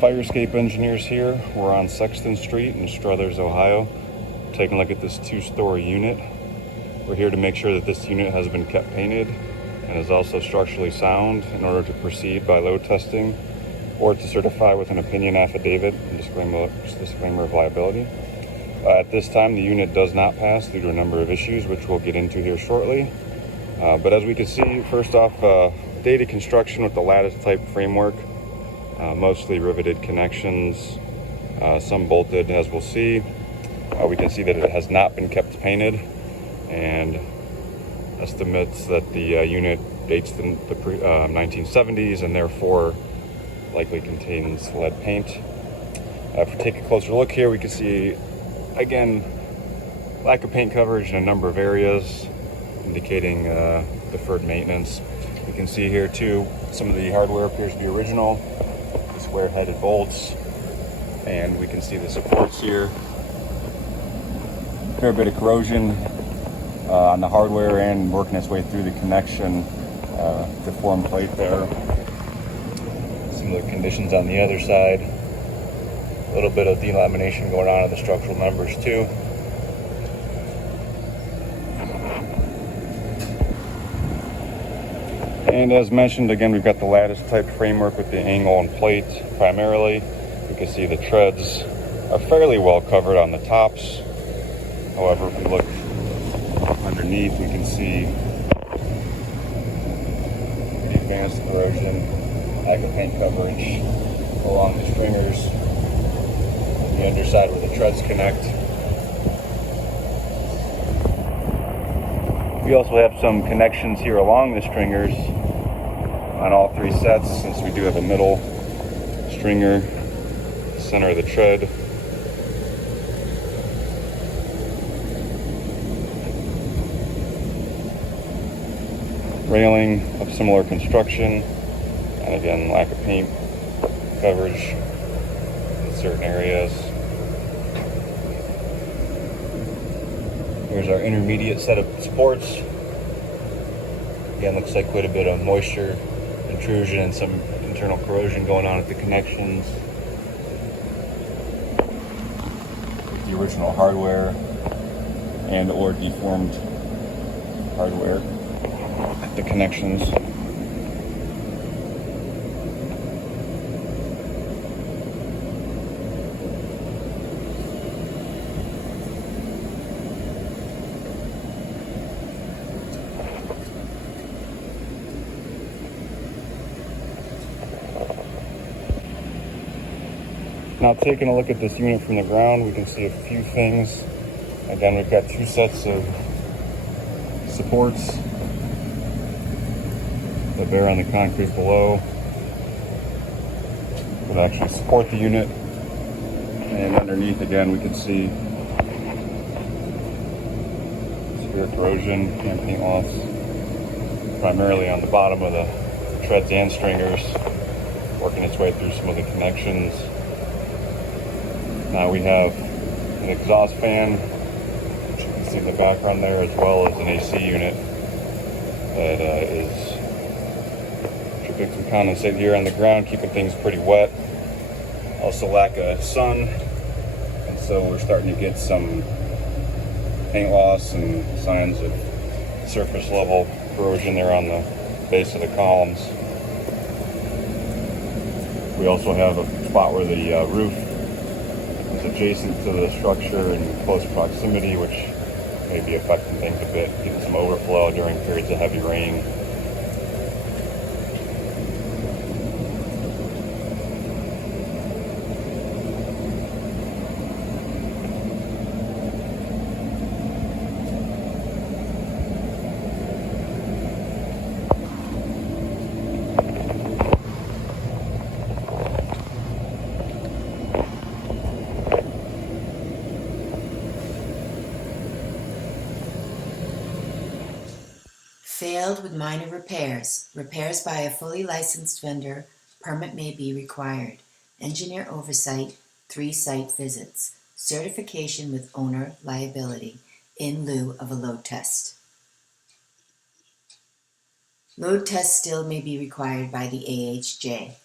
Fire escape engineers here. We're on Sexton Street in Struthers, Ohio, taking a look at this 2-story unit. We're here to make sure that this unit has been kept painted and is also structurally sound in order to proceed by load testing or to certify with an opinion affidavit and disclaimer of liability. At this time, the unit does not pass due to a number of issues, which we'll get into here shortly. But as we can see, first off, dated construction with the lattice type framework, mostly riveted connections, some bolted, as we'll see. We can see that it has not been kept painted, and estimates that the unit dates the 1970s and therefore likely contains lead paint. If we take a closer look here, we can see, again, lack of paint coverage in a number of areas, indicating deferred maintenance. You can see here too, some of the hardware appears to be original, square-headed bolts, and we can see the supports here. A fair bit of corrosion on the hardware and working its way through the connection, deformed plate there. Similar conditions on the other side. A little bit of delamination going on in the structural members too. And as mentioned, again, we've got the lattice type framework with the angle and plate primarily. You can see the treads are fairly well covered on the tops. However, if we look underneath, we can see the advanced corrosion, lack of paint coverage along the stringers, the underside where the treads connect. We also have some connections here along the stringers on all 3 sets, since we do have a middle stringer, center of the tread. Railing of similar construction, and again, lack of paint coverage in certain areas. Here's our intermediate set of supports. Again, looks like quite a bit of moisture intrusion and some internal corrosion going on at the connections. With the original hardware and or deformed hardware at the connections. Now, taking a look at this unit from the ground, we can see a few things. Again, we've got 2 sets of supports that bear on the concrete below, would actually support the unit. And underneath, again, we can see severe corrosion and paint loss, primarily on the bottom of the treads and stringers, working its way through some of the connections. Now we have an exhaust fan, which you can see in the background there, as well as an AC unit that is dripping some condensate here on the ground, keeping things pretty wet. Also lack of sun, and so we're starting to get some paint loss and signs of surface level corrosion there on the base of the columns. We also have a spot where the roof adjacent to the structure in close proximity, which may be affecting things a bit, getting some overflow during periods of heavy rain. Failed with minor repairs. Repairs by a fully licensed vendor. Permit may be required. Engineer oversight. 3 site visits. Certification with owner liability in lieu of a load test. Load tests still may be required by the AHJ.